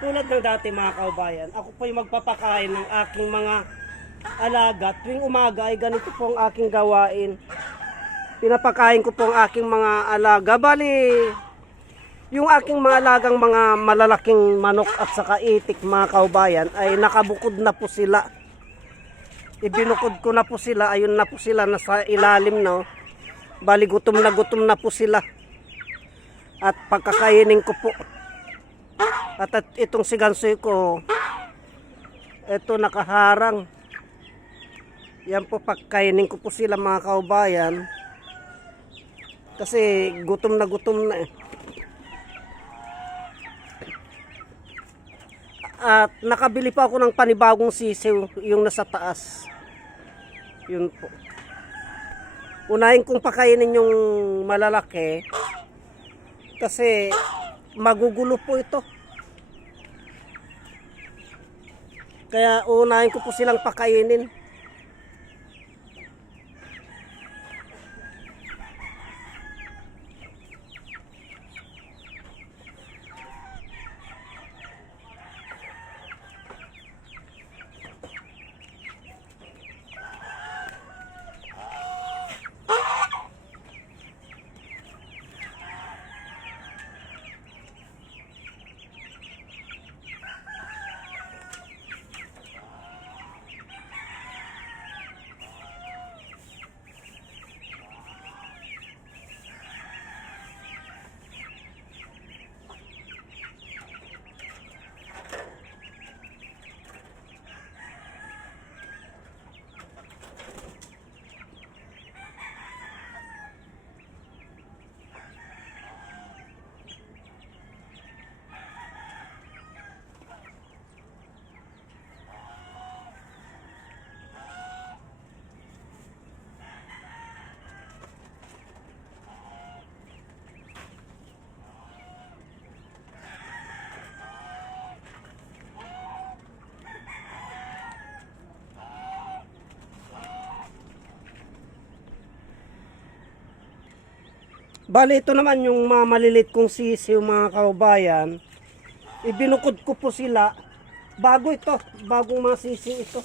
Tulad ng dati mga kaubayan, ako po yung magpapakain ng aking mga alaga. Tuwing umaga ay ganito po ang aking gawain. Pinapakain ko po ang aking mga alaga. Bali, yung aking mga alagang mga malalaking manok at saka itik mga kaubayan ay nakabukod na po sila. Ibinukod ko na po sila. Ayun na po sila nasa ilalim no. Bali gutom na po sila. At pagkakainin ko po. At itong si Gansoy ko, ito nakaharang. Yan po, pagkainin ko po sila mga kaubayan. Kasi gutom na eh. At nakabili pa ako ng panibagong sisiw, yung nasa taas. Yun po. Unahin kong pakainin yung malalaki. Kasi magugulo po ito. Kaya unahin ko po silang pakainin. Bali ito naman yung mga malilit kong sisiw mga kaubayan. Ibinukod ko po sila. Bago ito. Bagong mga sisiw ito.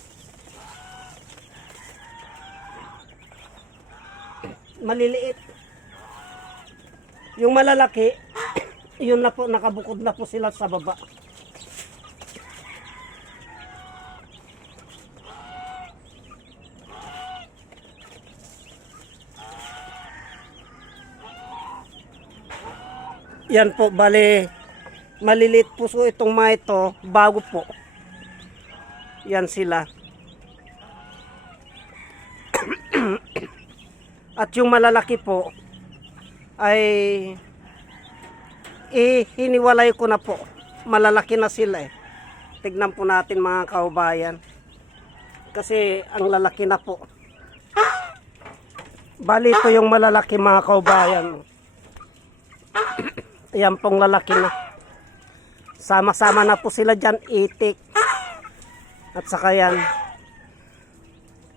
Maliliit. Yung malalaki, yun na po, nakabukod na po sila sa baba. Yan po, bali, maliliit po so itong mga ito, bago po. Yan sila. At yung malalaki po, ay hiniwalay ko na po. Malalaki na sila eh. Tignan po natin mga kaubayan. Kasi ang lalaki na po. Bali ito yung malalaki mga kaubayan. Ayan pong lalaki na. Sama-sama na po sila dyan, itik. At saka yan.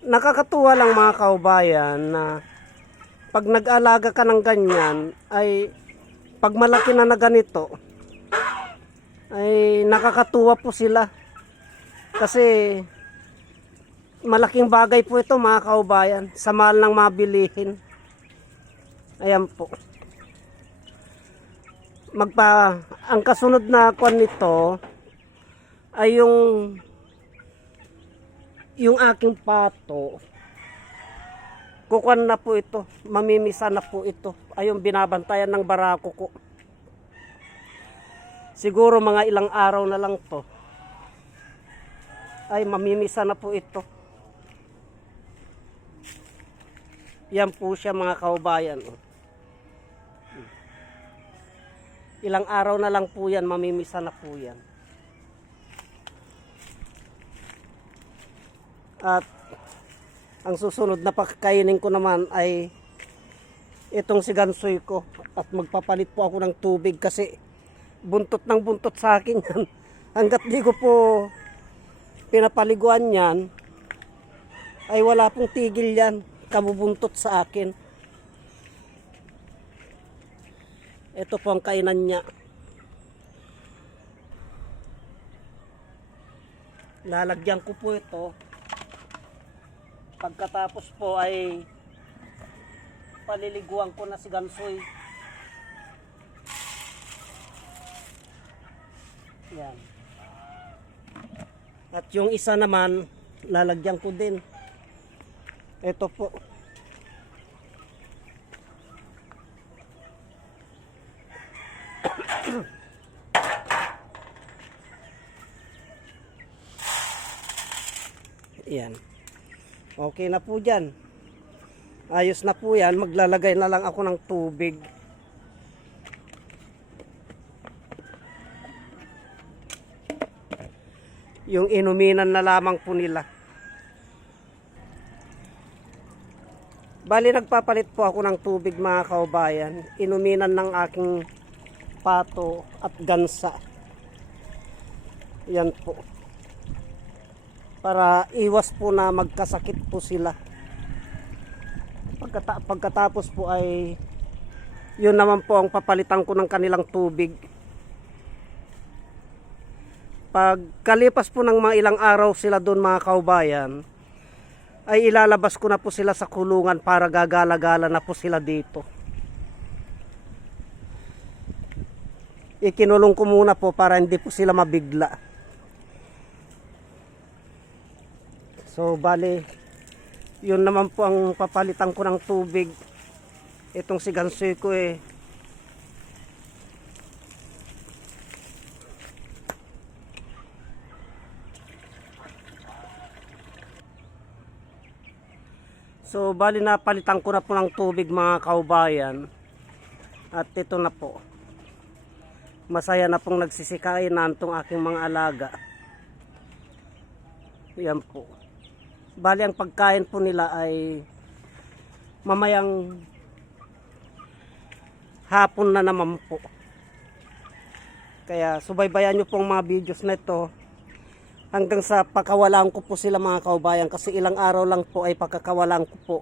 Nakakatuwa lang mga kaubayan na pag nag-alaga ka ng ganyan, ay pag malaki na na ganito, ay nakakatuwa po sila. Kasi malaking bagay po ito mga kaubayan, sa mahal ng mabilihin. Ayan po. Ang kasunod na kwan nito ay yung aking pato. Kukuan na po ito, mamimisa na po ito. Ayun, binabantayan ng barako ko. Siguro mga ilang araw na lang to. Ay, mamimisa na po ito. Yan po siya mga kaubayan. Ilang araw na lang po yan, mamimisa na po yan. At ang susunod na pagkainin ko naman ay itong si Gansoy ko. At magpapalit po ako ng tubig kasi buntot ng buntot sa akin yan. Hanggat di ko po pinapaliguan yan, ay wala pong tigil yan. Kabubuntot sa akin. Ito po ang kainan niya. lalagyan ko po ito. Pagkatapos po ay paliliguan ko na si Gansoy. Yan. At yung isa naman, lalagyan ko din. Ito po. Yan. Okay na po dyan. Ayos na po yan. Maglalagay na lang ako ng tubig. Yung inuminan na lamang po nila. Bali nagpapalit po ako ng tubig mga kaubayan. Inuminan ng aking pato at gansa. Yan po. Para iwas po na magkasakit po sila. Pagkatapos po ay yun naman po ang papalitan ko ng kanilang tubig. Pagkalipas po ng mga ilang araw sila doon mga kaubayan, ay ilalabas ko na po sila sa kulungan para gagala-gala na po sila dito. Ikinulong ko muna po para hindi po sila mabigla. So bali, yun naman po ang papalitan ko ng tubig. Itong si Gansoy ko So bali napalitan ko na po ng tubig mga kaubayan. At ito na po. Masaya na pong nagsisikain na itong aking mga alaga. Yan po. Bali ang pagkain po nila ay mamayang hapon na naman po. Kaya subaybayan nyo pong mga videos na ito hanggang sa pakawalan ko po sila mga kaubayan, kasi ilang araw lang po ay pagkakawalan ko po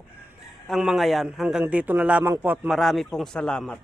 ang mga yan. Hanggang dito na lamang po at marami pong salamat.